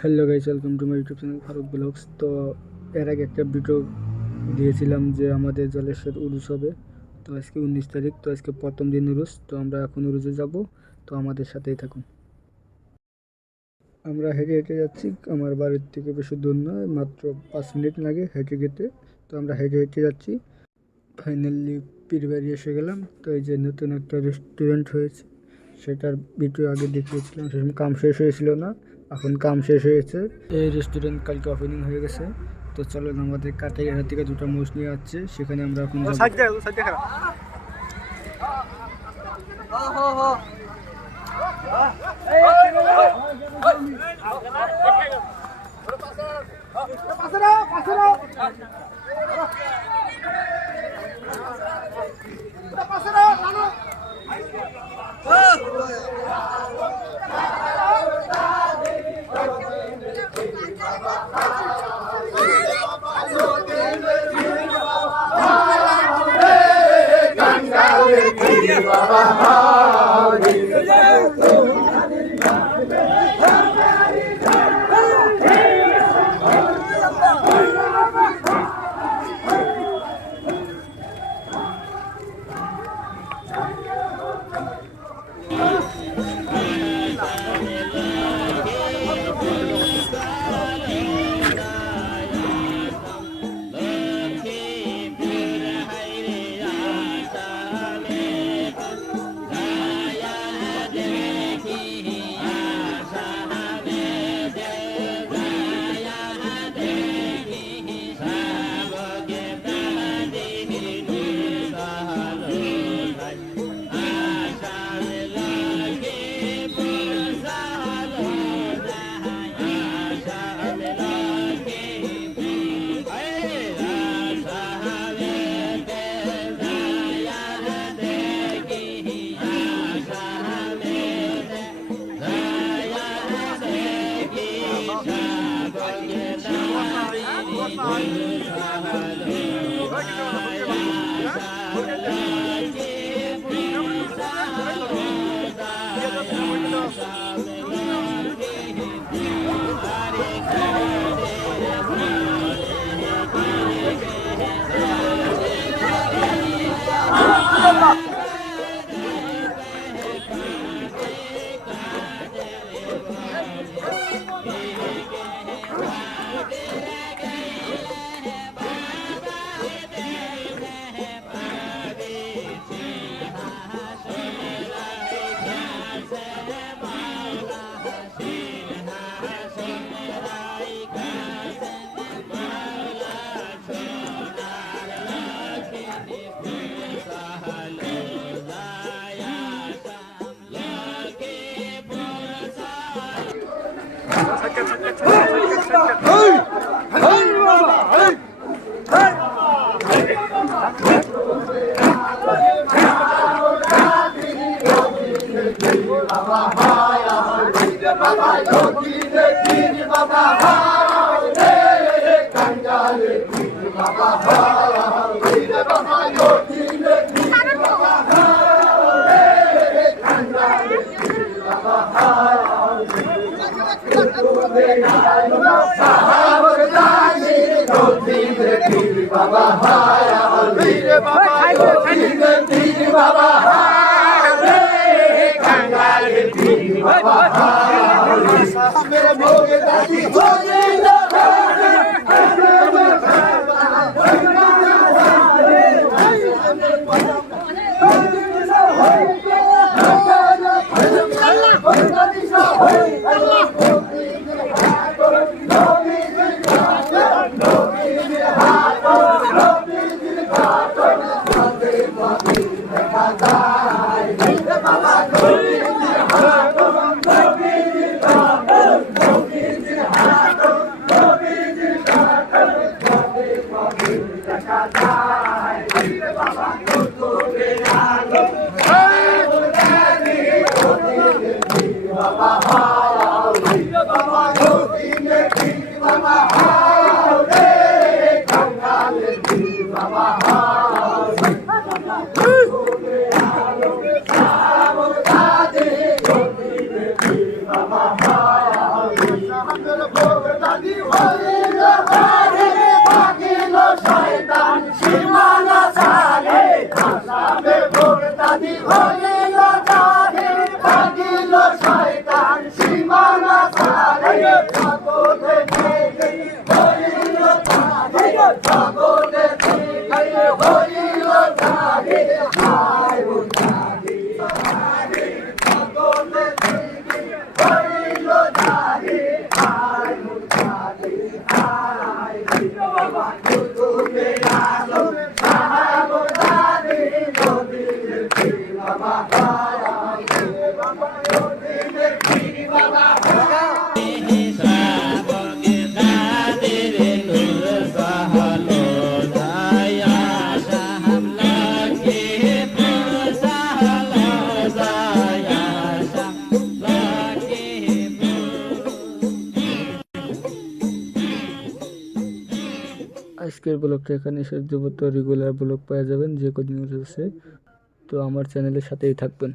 Hello guys, welcome to my YouTube channel Faruk blogs. তো এর আগে একটা ভিডিও দিয়েছিলাম যে আমাদের জলেশ্বর উরুস হবে। তো আজকে 19 তারিখ, তো আজকে প্রথম দিন উরুস। তো আমরা এখন উরুসে যাব, তো আমাদের সাথেই থাকুন। আমরা হেঁটে হেঁটে যাচ্ছি, আমার বাড়ির থেকে বেশি দূর নয়, মাত্র 5 মিনিট লাগে হেঁটে যেতে। তো আমরা হেঁটে হেঁটে যাচ্ছি, ফাইনালি পীরবাড়ি এসে গেলাম। তো এই যে নতুন একটা রেস্টুরেন্ট হয়েছে, সেটার ভিডিও আগে দেখিয়েছিলাম, সেরকম কাম শেষ হয়েছিল না, এখন কাম শেষ হয়েছে। এই রেস্টুরেন্ট কালকে ওপেনিং হয়ে গেছে। তো চলো, আমাদের কাটাইহাট থেকে দুটো মোষ নিয়ে আসছে, সেখানে আমরা এখন আজকের ব্লগটা এখানে শেষ দেবো। তো রেগুলার ব্লগ পাওয়া যাবেন যে কদিন আছে, তো আমার চ্যানেলের সাথেই থাকবেন।